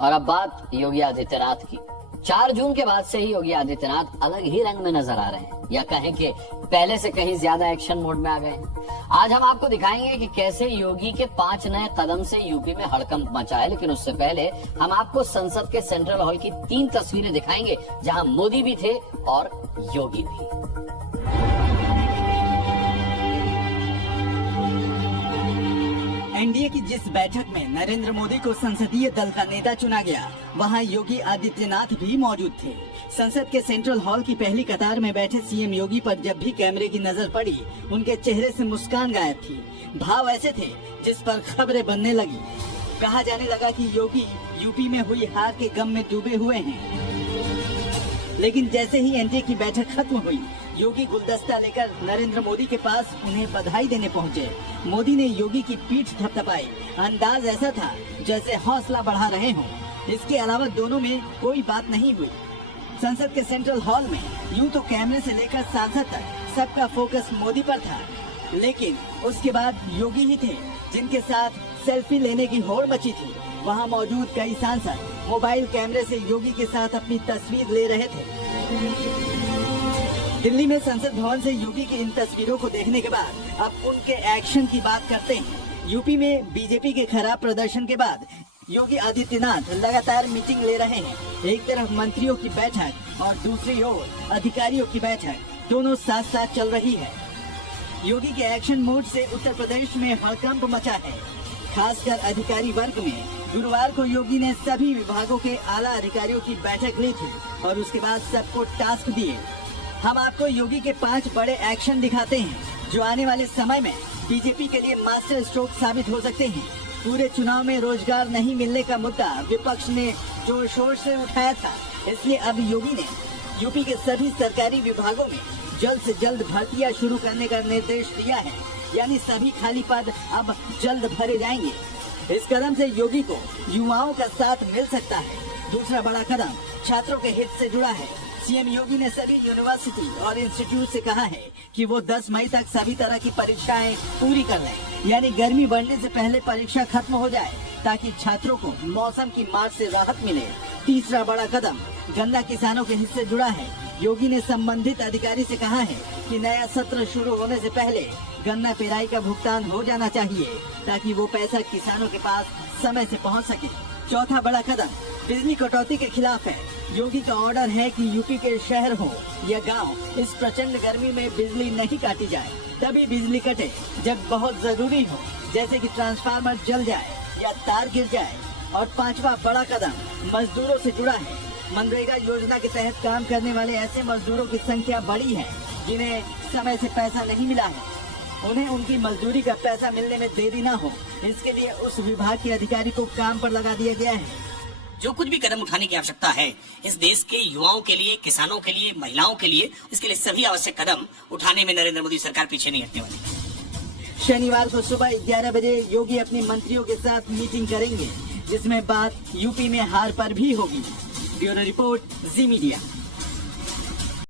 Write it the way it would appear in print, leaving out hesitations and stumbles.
और अब बात योगी आदित्यनाथ की। 4 जून के बाद से ही योगी आदित्यनाथ अलग ही रंग में नजर आ रहे हैं, या कहें कि पहले से कहीं ज्यादा एक्शन मोड में आ गए हैं। आज हम आपको दिखाएंगे कि कैसे योगी के 5 नए कदम से यूपी में हड़कंप मचा है। लेकिन उससे पहले हम आपको संसद के सेंट्रल हॉल की 3 तस्वीरें दिखाएंगे, जहां मोदी भी थे और योगी भी। एनडीए की जिस बैठक में नरेंद्र मोदी को संसदीय दल का नेता चुना गया, वहां योगी आदित्यनाथ भी मौजूद थे। संसद के सेंट्रल हॉल की पहली कतार में बैठे सीएम योगी पर जब भी कैमरे की नजर पड़ी, उनके चेहरे से मुस्कान गायब थी। भाव ऐसे थे जिस पर खबरें बनने लगी। कहा जाने लगा कि योगी यूपी में हुई हार के गम में डूबे हुए हैं। लेकिन जैसे ही एनडीए की बैठक खत्म हुई, योगी गुलदस्ता लेकर नरेंद्र मोदी के पास उन्हें बधाई देने पहुंचे। मोदी ने योगी की पीठ थपथपाई। अंदाज ऐसा था जैसे हौसला बढ़ा रहे हों। इसके अलावा दोनों में कोई बात नहीं हुई। संसद के सेंट्रल हॉल में यूं तो कैमरे से लेकर सांसद तक सबका फोकस मोदी पर था, लेकिन उसके बाद योगी ही थे जिनके साथ सेल्फी लेने की होड़ मची थी। वहां मौजूद कई सांसद मोबाइल कैमरे से योगी के साथ अपनी तस्वीर ले रहे थे। दिल्ली में संसद भवन से योगी की इन तस्वीरों को देखने के बाद अब उनके एक्शन की बात करते हैं। यूपी में बीजेपी के खराब प्रदर्शन के बाद योगी आदित्यनाथ लगातार मीटिंग ले रहे हैं। एक तरफ मंत्रियों की बैठक और दूसरी ओर अधिकारियों की बैठक, दोनों साथ साथ चल रही है। योगी के एक्शन मोड से उत्तर प्रदेश में हड़कंप मचा है, खासकर अधिकारी वर्ग में। गुरुवार को योगी ने सभी विभागों के आला अधिकारियों की बैठक ली थी और उसके बाद सबको टास्क दिए। हम आपको योगी के 5 बड़े एक्शन दिखाते हैं, जो आने वाले समय में बीजेपी के लिए मास्टर स्ट्रोक साबित हो सकते हैं। पूरे चुनाव में रोजगार नहीं मिलने का मुद्दा विपक्ष ने जोर शोर से उठाया था, इसलिए अब योगी ने यूपी के सभी सरकारी विभागों में जल्द से जल्द भर्तियां शुरू करने का निर्देश दिया है। यानी सभी खाली पद अब जल्द भरे जाएंगे। इस कदम से योगी को युवाओं का साथ मिल सकता है। दूसरा बड़ा कदम छात्रों के हित से जुड़ा है। सीएम योगी ने सभी यूनिवर्सिटी और इंस्टीट्यूट से कहा है कि वो 10 मई तक सभी तरह की परीक्षाएं पूरी कर लें, यानी गर्मी बढ़ने से पहले परीक्षा खत्म हो जाए, ताकि छात्रों को मौसम की मार से राहत मिले। तीसरा बड़ा कदम गन्ना किसानों के हित से जुड़ा है। योगी ने संबंधित अधिकारी से कहा है कि नया सत्र शुरू होने से पहले गन्ना पेराई का भुगतान हो जाना चाहिए, ताकि वो पैसा किसानों के पास समय से पहुंच सके। चौथा बड़ा कदम बिजली कटौती के खिलाफ है। योगी का ऑर्डर है कि यूपी के शहर हो या गांव, इस प्रचंड गर्मी में बिजली नहीं काटी जाए। तभी बिजली कटे जब बहुत जरूरी हो, जैसे कि ट्रांसफार्मर जल जाए या तार गिर जाए। और 5वां बड़ा कदम मजदूरों से जुड़ा है। मनरेगा योजना के तहत काम करने वाले ऐसे मजदूरों की संख्या बढ़ी है जिन्हें समय से पैसा नहीं मिला है। उन्हें उनकी मजदूरी का पैसा मिलने में देरी न हो, इसके लिए उस विभाग के अधिकारी को काम पर लगा दिया गया है। जो कुछ भी कदम उठाने की आवश्यकता है इस देश के युवाओं के लिए, किसानों के लिए, महिलाओं के लिए, इसके लिए सभी आवश्यक कदम उठाने में नरेंद्र मोदी सरकार पीछे नहीं हटने वाली। शनिवार को सुबह 11 बजे योगी अपनी मंत्रियों के साथ मीटिंग करेंगे, जिसमें बात यूपी में हार पर भी होगी। ब्यूरो रिपोर्ट, जी मीडिया।